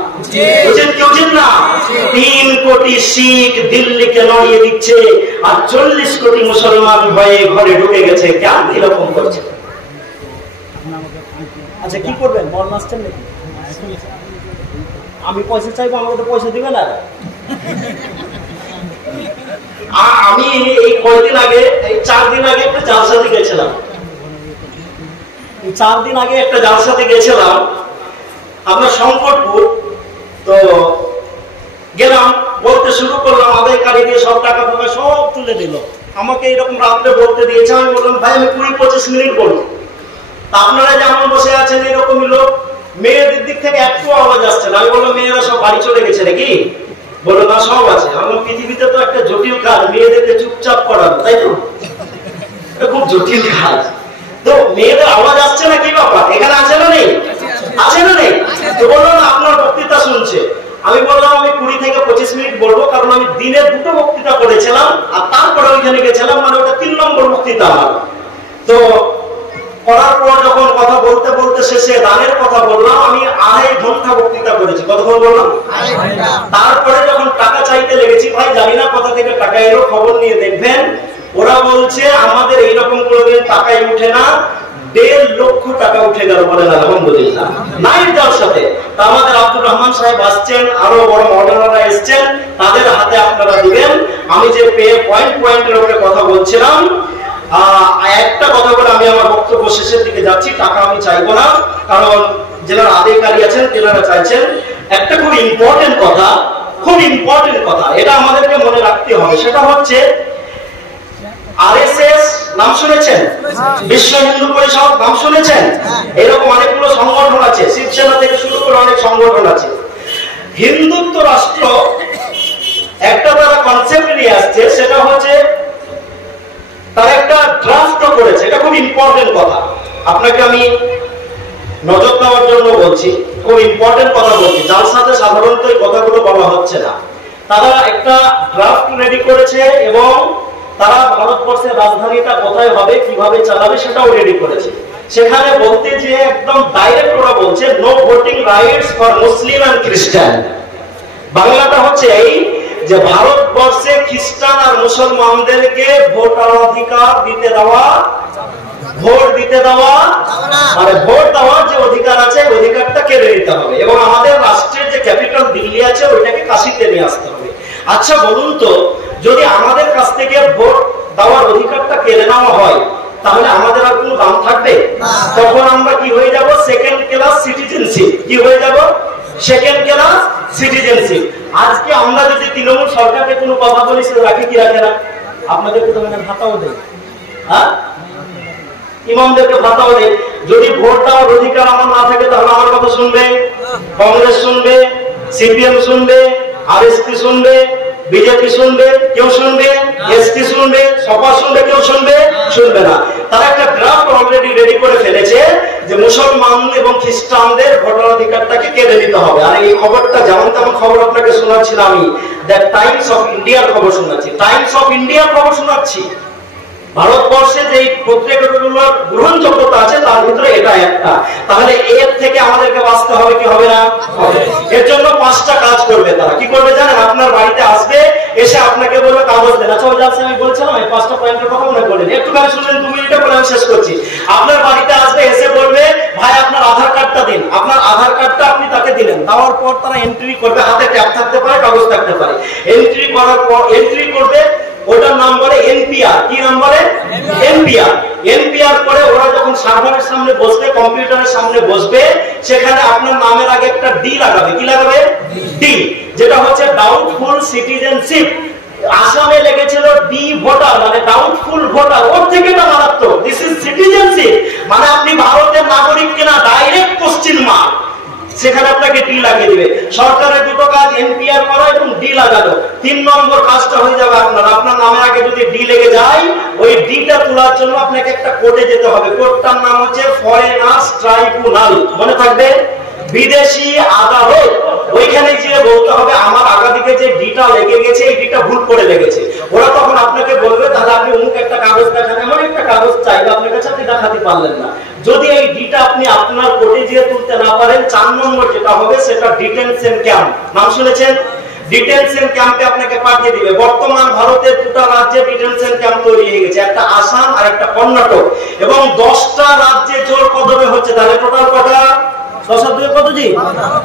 উচিত কি উচিত না? 3 কোটি শিখ দিল্লিকে নড়িয়ে দিচ্ছে, আর 40 কোটি মুসলমান ভয়ে ঘরে ঢুকে গেছে। কেন এরকম করছে? আচ্ছা, কি করবেন? বল মাস্টার নাকি? আমি পয়সা চাইবো, আমাকে তো পয়সা দিবে না। আমি এই কয়েকদিন আগে, এই 4 দিন আগে একটা জালসাতে গেছিলাম। 4 দিন আগে একটা জালসাতে গেছিলাম আপনার শঙ্করপুর। তো গেলাম, বলতে শুরু করলাম, আদায়কারী দিয়ে সব টাকা ফাঁকা সব তুলে দিল। আমাকে এরকম রাত্রে বলতে দিয়েছে। আমি বললাম, ভাই আমি 20-25 মিনিট বলবো। আপনারা যেমন বসে আছেন এরকমই লোক। মেয়েদের দিক থেকে একটু আওয়াজ আসছে না। আমি বললাম, মেয়েরা সব বাড়ি চলে গেছে নাকি? বললো না, সব আছে। আমরা পৃথিবীতে তো একটা জটিল কাজ, মেয়েদেরকে চুপচাপ করানো, তাই তো? খুব জটিল কাজ। তো মেয়েদের আওয়াজ আসছে না, কি ব্যাপার? এখানে আছে না নেই? আছে না নেই? তো বললো না, আপনার বক্তৃতা শুনছে। আমি বললাম, আমি 20 থেকে 25 মিনিট বলবো, কারণ আমি দিনে 2টো বক্তৃতা করেছিলাম, আর তারপরে ওইখানে গেছিলাম, মানে ওটা 3 নম্বর বক্তৃতা। তো করার পর যখন কথা বলতে বলতে শেষে দানের কথা বললাম, আমি 2.5 ঘন্টা বক্তৃতা করেছি। কতক্ষণ বললাম? তারপরে যখন টাকা চাইতে লেগেছি, ভাই জানি না কোথা থেকে টাকা এলো, খবর নিয়ে দেখবেন। ওরা বলছে আমাদের এইরকম কোনোদিন টাকাই উঠে না, 1.5 লক্ষ টাকা উঠে গেল, বলেন আলহামদুলিল্লাহ। নাইট জলসাতে তা আমাদের আব্দুর রহমান সাহেব আসছেন, আরো বড় মডেলাররা এসেছেন, তাদের হাতে আপনারা দিবেন। আমি যে পয়েন্টের উপরে কথা বলছিলাম, একটা কথা বলে আমি আমার বক্তব্য শেষের দিকে যাচ্ছি। টাকা আমি চাইবো না, কারণ যারা আধিকারিক আছেন তেনারা চাইছেন। একটা খুব ইম্পর্টেন্ট কথা, এটা আমাদেরকে মনে রাখতে হবে। সেটা হচ্ছে আরএসএস নাম শুনেছেন? বিশ্ব হিন্দু পরিষদ নাম শুনেছেন? এরকম অনেকগুলো সংগঠন আছে, শিবসেনা থেকে শুরু করে অনেক সংগঠন আছে। হিন্দুত্ব রাষ্ট্র একটা তারা কনসেপ্ট নিয়ে আসছে, সেটা হচ্ছে তারা একটা ড্রাফট করেছে। এটা খুব ইম্পর্টেন্ট কথা, আপনাকে আমি নজর দেওয়ার জন্য বলছি, খুব ইম্পর্টেন্ট কথা বলছি। জালসাতে সাধারণত এই কথাগুলো বলা হচ্ছে না। তারা একটা ড্রাফট রেডি করেছে এবং তারা ভারতবর্ষের রাজধানীটা কোথায় হবে, কিভাবে চালাবে, সেটাও রেডি করেছে। সেখানে বলতে যে একদম ডাইরেক্ট ওরা বলছে no voting rights for Muslim and Christian. বাংলাটা হচ্ছে এই যে ভারতবর্ষে খ্রিস্টান আর মুসলমানদেরকে ভোটাধিকার দিতে দেওয়া, ভোট দিতে দেওয়া, মানে ভোট দেওয়ার যে অধিকার আছে অধিকারটা কেড়ে নিতে হবে এবং আমাদের রাষ্ট্রের যে ক্যাপিটাল দিল্লি আছে ওইটাকে কাশিতে নিয়ে আসতে হবে। আচ্ছা বলুন তো, যদি আমাদের কাছ থেকে ভোট দেওয়ার অধিকারটা কেড়ে নেওয়া হয় তাহলে আমাদের আর কোনো দাম থাকবে? তখন আমরা কি হয়ে যাব? Second class citizenship. কি হয়ে যাব? Second class citizenship. আজকে আমরা যদি তৃণমূল সরকারকে কোনো কথা বলি, সে রাখে কি রাখে না? আপনাদেরকে তো মানে ভাতাও দেয়, হ্যাঁ, ইমামদেরকে ভাতাও দেয়। যদি ভোট দেওয়ার অধিকার আমার না থাকে তাহলে আমার কথা শুনবে? কংগ্রেস শুনবে, সিপিএম শুনবে, আরএসপি শুনবে, বিজেপি শুনবে? কেউ শুনবে? এসপি শুনবে? সপা শুনবে? কেউ শুনবে? শুনবে না। তারা একটা ড্রাফট অলরেডি রেডি করে ফেলেছে যে মুসলমান এবং খ্রিস্টানদের ভোটাধিকারটাকে কেড়ে নিতে হবে। আর এই খবরটা যেমন তেমন খবর আপনাকে শোনাচ্ছিলাম আমি, দ্য টাইমস অফ ইন্ডিয়ার খবর শোনাচ্ছি, টাইমস অফ ইন্ডিয়ার খবর শোনাচ্ছি। ভারতবর্ষে যে পত্রিকাগুলো গ্রহণযোগ্যতা আছে তার ভিতরে এটা একটা। তাহলে এর থেকে আমাদেরকে বাঁচতে হবে কি হবে না? এর জন্য 5টা কাজ করবে তারা। কি করবে জানেন? আপনার বাড়িতে আসবে, এসে আপনাকে বলবে কাগজ দেন। আচ্ছা ওই যাচ্ছে আমি বলছিলাম এই 5টা পয়েন্টের কথা মনে করলেন, একটুখানি শুনলেন 2 মিনিটে বলে আমি শেষ করছি। আপনার বাড়িতে আসবে, এসে বলবে ভাই আপনার আধার কার্ডটা দিন। আপনার আধার কার্ডটা আপনি তাকে দিলেন, দেওয়ার পর তারা এন্ট্রি করবে, হাতে ট্যাব থাকতে পারে, কাগজ থাকতে পারে। এন্ট্রি করার পর এন্ট্রি করবে, ওটার নাম বলে এনপিআর। কি নাম বলে? এনপিআর। এনপিআর করে ওরা যখন সার্ভারের সামনে বসবে, কম্পিউটারের সামনে বসবে, সেখানে আপনার নামের আগে একটা ডি লাগাবে। কি লাগাবে? ডি, যেটা হচ্ছে ডাউটফুল সিটিজেনশিপ। আসামে লেগেছিল ডি ভোটার, মানে ডাউটফুল ভোটার। ওর থেকে এটা মারাত্মক। দিস ইজ সিটিজেনশিপ, মানে আপনি ভারতের নাগরিক কিনা ডাইরেক্ট কোশ্চেন মার্ক। সেখানে আপনাকে ডি লাগিয়ে দিবে। সরকারের দুটো কাজ, এনপিআর করা এবং ডি লাগানো। 3 নম্বর কাজটা হয়ে যাবে আপনার নামের আগে যদি ডি লেগে যায়, ওই ডিটা তোলার জন্য আপনাকে একটা কোর্টে যেতে হবে। কোর্টটার নাম হচ্ছে ফরেনার্স ট্রাইব্যুনাল। মনে থাকবে, বিদেশি আদালত। ওইখানে গিয়ে বলতে হবে আমার আগা দিকে যে ডিটা লেগে গেছে এই ডিটা ভুল করে লেগেছে। ওরা তখন আপনাকে বলবে তাহলে আপনি অমুক একটা কাগজ দেখান। এমন একটা কাগজ চাইবে আপনার কাছে, আপনি দেখাতে পারলেন না। যদি এই ডিটা আপনি আপনার কোর্টে গিয়ে তুলতে না পারেন, 4 নম্বর যেটা হবে সেটা ডিটেনশন ক্যাম্প। নাম শুনেছেন? ডিটেনশন ক্যাম্পে আপনাকে পাঠিয়ে দিবে। বর্তমান ভারতের 2টা রাজ্যে ডিটেনশন ক্যাম্প তৈরি হয়ে গেছে, একটা আসাম আর একটা কর্ণাটক, এবং 10টা রাজ্যে জোর কদমে হচ্ছে। তাহলে টোটাল কটা? 10 আর 2 কত জি?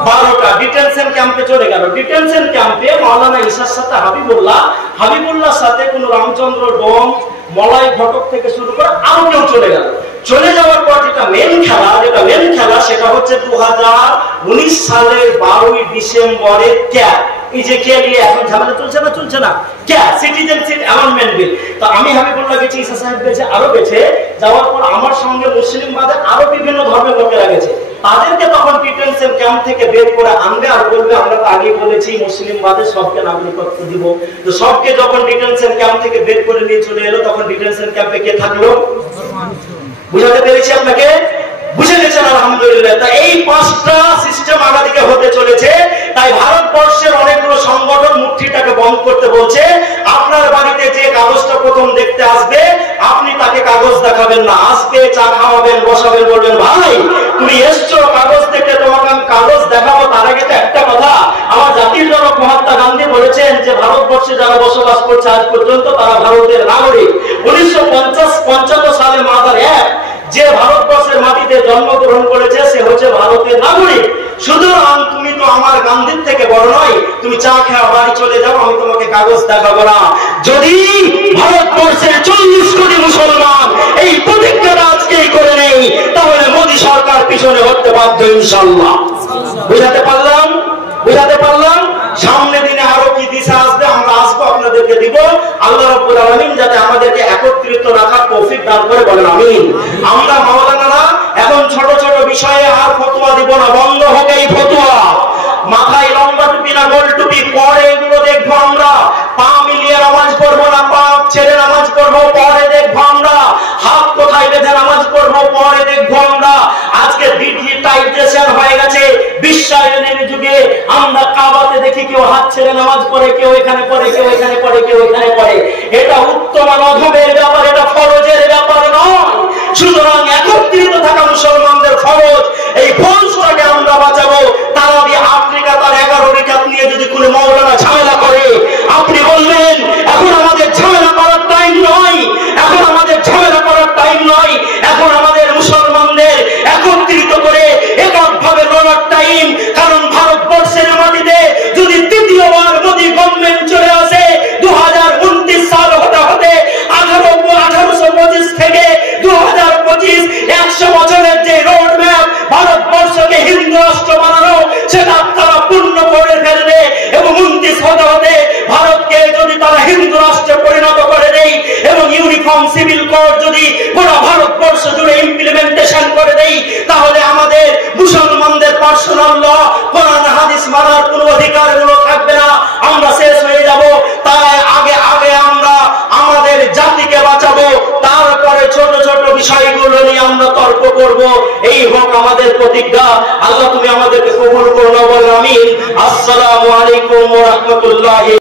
12টা ডিটেনশন ক্যাম্পে চলে গেল। ডিটেনশন ক্যাম্পে মাওলানা ঈসার সাথে হাবিবুল্লাহর সাথে কোন রামচন্দ্র ডোম, মলাই ঘটক থেকে শুরু করে আরো কেউ চলে গেল। চলে যাওয়ার পর যেটা মেন খেলা সেটা হচ্ছে 2019 সালের 12ই ডিসেম্বরের ক্যাব। এই যে কে নিয়ে এখন ঝামেলা চলছে না ক্যাব, সিটিজেনশিপ অ্যামেন্ডমেন্ট বিল। তো আমি হাবিবুল্লাহ গেছি, ঈসা সাহেব গেছে, আরো গেছে। যাওয়ার পর আমার সঙ্গে মুসলিম বাদে আরো বিভিন্ন ধর্মের লোকেরা গেছে। তাদেরকে তখন ডিটেনশন ক্যাম্প থেকে বের করে আনবে আর বলবে আমরা তো আগে বলেছি মুসলিম বাদে সবকে নাগরিকত্ব দিব। তো সবকে যখন ডিটেনশন ক্যাম্প থেকে বের করে নিয়ে চলে এলো, তখন ডিটেনশন ক্যাম্পে কে থাকলো? বুঝাতে পেরেছি আপনাকে? বুঝে গেছেন আলহামদুলিল্লাহ। তাই এই 5টা সিস্টেম আগা দিকে হতে চলেছে। তাই ভারতবর্ষের অনেকগুলো সংগঠন মুঠিটাকে বন্ধ করতে বলছে। আপনার বাড়িতে যে কাগজটা প্রথম দেখতে আসবে, আপনি তাকে কাগজ দেখাবেন না। আসবে, চা খাওয়াবেন, বসাবেন, বলবেন ভাই তুমি এসছো কাগজ দেখতে, তোমাকে আমি কাগজ দেখাবো। তার আগে তো একটা কথা, আমার জাতির জনক মহাত্মা গান্ধী বলেছেন যে ভারতবর্ষে যারা বসবাস করছে আজ পর্যন্ত তারা ভারতের নাগরিক। 1955 সালে মাদার অ্যাক্ট যে ভারতবর্ষের মাটিতে জন্মগ্রহণ করেছে সে হচ্ছে ভারতের নাগরিক। সুতরাং তুমি তো আমার গান্ধীর থেকে বড় নয়, তুমি চা খেয়ে বাড়ি চলে যাও, আমি তোমাকে কাগজ দেখাবো না। যদি ভারতবর্ষের 40 কোটি মুসলমান এই প্রতিজ্ঞাটা আজকেই করে নেই, তাহলে মোদী সরকার পিছনে হতে বাধ্য ইনশাআল্লাহ। বুঝাতে পারলাম? বুঝাতে পারলাম? সামনে দিনে আরো কি দিশা আসবে আমরা আসবো, আপনাদেরকে দিব। আল্লাহ রাব্বুল আলামিন যাতে আমাদেরকে একত্রিত রাখার তৌফিক দান করে, বলেন আমিন। আমরা মাওলানারা এখন ছোট ছোট বিষয়ে আর ফতোয়া দিব না, বন্ধ হোক এই ফতোয়া। মাথায় লম্বা টুপি না গোল টুপি পরে এগুলো দেখবো আমরা। পা মিলিয়ে নামাজ পড়বো না, পা ছেড়ে নামাজ পড়বো পরে দেখবো আমরা। হাত কোথায় বেঁধে নামাজ পড়বো পরে দেখবো আমরা। আজকে ডিজিটাইজেশন হয়ে গেছে, বিশ্বায়নের যুগে আমরা কাবাতে দেখি কেউ হাত ছেড়ে নামাজ পড়ে, কেউ এখানে পড়ে, কেউ এখানে পড়ে, কেউ এখানে পড়ে। এটা উত্তম আর অধমের ব্যাপার, এটা ফরজের ব্যাপার নয়। সুতরাং একত্রিত থাকা মুসলমানদের ফরজ। এই ফরজটাকে আমরা বাঁচাবো। তারাবি আফ্রিকা তার 11 রিকাত নিয়ে যদি কোনো মাওলানা ঝামেলা করে, আপনি বলবেন এখন আমাদের ঝামেলা করার টাইম নয়, এখন আমাদের ঝামেলা করার টাইম নয়, এখন আমাদের মুসলমানদের একত্রিত করে এককভাবে লড়ার টাইম। কারণ ভারতবর্ষের মাটিতে যদি তৃতীয়বার মোদী গভর্নমেন্ট চলে আসে 2029 সাল হতে হতে 1825 থেকে 2025 100 বছরের যে রোড ম্যাপ ভারতবর্ষকে হিন্দু রাষ্ট্র বানানো, সেটা তারা পূর্ণ করে ফেলবে। এবং 29 হতে হতে ভারতকে যদি তারা হিন্দু রাষ্ট্রে পরিণত করে দেয় এবং ইউনিফর্ম সিভিল কোড যদি পুরো ভারতবর্ষ জুড়ে ইমপ্লিমেন্টেশন করে দেয়, তাহলে আমাদের মুসলমানদের পার্সোনাল ল, কোরআন হাদিস মানার কোনো অধিকার থাকবে না, আমরা শেষ হয়ে যাব। তাই আগে আগে আমরা আমাদের জাতিকে বাঁচাবো, তারপরে ছোট ছোট বিষয়গুলো নিয়ে আমরা তর্ক করব। এই হোক আমাদের প্রতিজ্ঞা। আল্লাহ তুমি আমাদেরকে কবুল করো, বল আমিন। আসসালামু আলাইকুম ওয়া রাহমাতুল্লাহি।